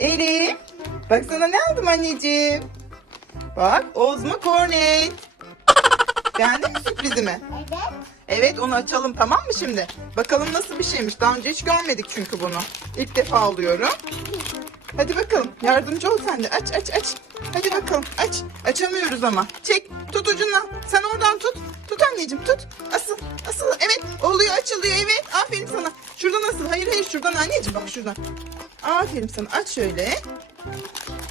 Elif. Bak sana ne aldım anneciğim. Bak Ozma Cornet. Beğendin mi sürprizimi? Evet. Evet onu açalım tamam mı şimdi? Bakalım nasıl bir şeymiş. Daha önce hiç görmedik çünkü bunu. İlk defa alıyorum. Hadi bakalım. Yardımcı ol sen de. Aç aç aç. Hadi bakalım aç. Açamıyoruz ama. Çek. Tut ucundan. Sen oradan tut. Tut anneciğim tut. Asıl. Asıl. Evet. Oluyor açılıyor. Evet. Aferin sana. Şuradan asıl. Hayır hayır şuradan anneciğim. Bak şuradan. Aferin sana. Aç şöyle.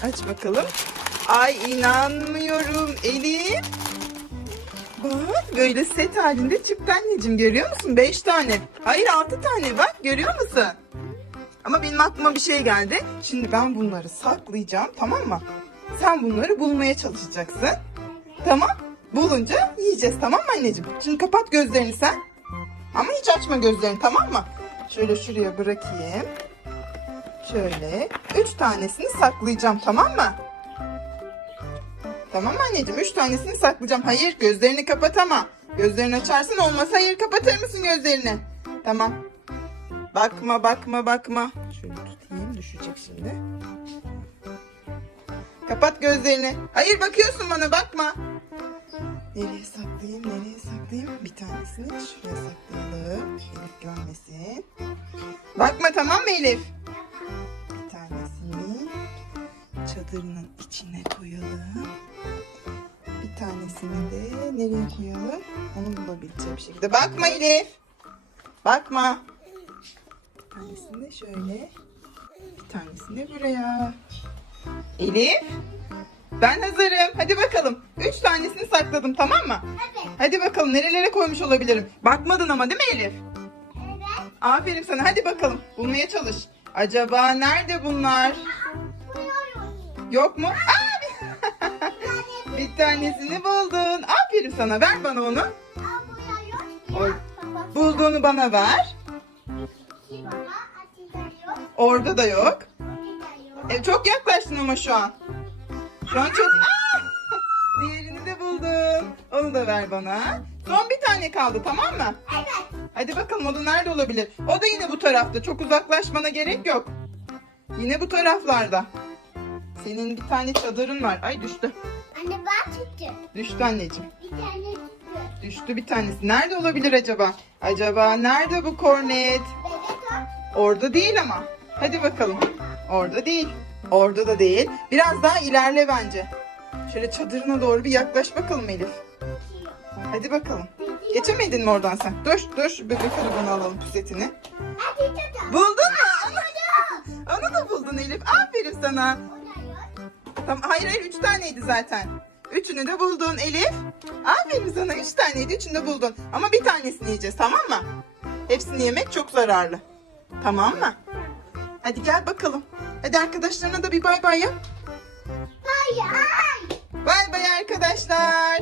Aç bakalım. Ay inanmıyorum Elif. Bak böyle set halinde çıktı anneciğim görüyor musun? Beş tane. Hayır altı tane bak görüyor musun? Ama benim aklıma bir şey geldi. Şimdi ben bunları saklayacağım tamam mı? Sen bunları bulmaya çalışacaksın. Tamam. Bulunca yiyeceğiz tamam mı anneciğim? Şimdi kapat gözlerini sen. Ama hiç açma gözlerini tamam mı? Şöyle şuraya bırakayım. Şöyle. Üç tanesini saklayacağım tamam mı? Tamam anneciğim? Üç tanesini saklayacağım. Hayır gözlerini kapat ama. Gözlerini açarsın olmaz. Hayır kapatır mısın gözlerini? Tamam. Bakma bakma bakma. Şöyle tutayım düşecek şimdi. Kapat gözlerini. Hayır bakıyorsun bana bakma. Nereye saklayayım nereye saklayayım? Bir tanesini şuraya saklayalım. Elif görmesin. Bakma tamam mı Elif? Bir tanesini çadırının içine koyalım. Bir tanesini de nereye koyalım? Onu bulabileceğim şekilde. Bakma Elif. Bakma. Bir tanesini şöyle. Bir tanesini buraya. Elif. Ben hazırım. Hadi bakalım. Üç tanesini sakladım tamam mı? Evet. Hadi bakalım nerelere koymuş olabilirim. Bakmadın ama değil mi Elif? Evet. Aferin sana. Hadi bakalım. Bulmaya çalış. Acaba nerede bunlar? Yok mu? Aa! bir tanesini buldun. Aferin sana. Ver bana onu. Baba. Bulduğunu bana ver. Orada da yok. E, çok yaklaştın ama şu an. Şu an çok... Aa! Diğerini de buldun. Onu da ver bana. Son bir tane kaldı tamam mı? Evet. Hadi bakalım o da nerede olabilir? O da yine bu tarafta. Çok uzaklaşmana gerek yok. Yine bu taraflarda. Senin bir tane çadırın var. Ay düştü. Anne ben çıktı. Düştü anneciğim. Bir tane çıktı. Düştü bir tanesi. Nerede olabilir acaba? Acaba nerede bu kornet? Orada değil ama. Hadi bakalım. Orada değil. Orada da değil. Biraz daha ilerle bence. Şöyle çadırına doğru bir yaklaş bakalım Elif. Hadi bakalım. Geçemedin mi oradan sen? Dur dur. Bebek arabana alalım pusetini. Buldun mu? Onu, onu da buldun Elif. Aferin sana. Tamam, hayır hayır üç taneydi zaten. Üçünü de buldun Elif. Aferin sana üç taneydi üçünü de buldun. Ama bir tanesini yiyeceğiz tamam mı? Hepsini yemek çok zararlı. Tamam mı? Hadi gel bakalım. Hadi arkadaşlarına da bir bay bay yap. Hayır. Bay bay arkadaşlar.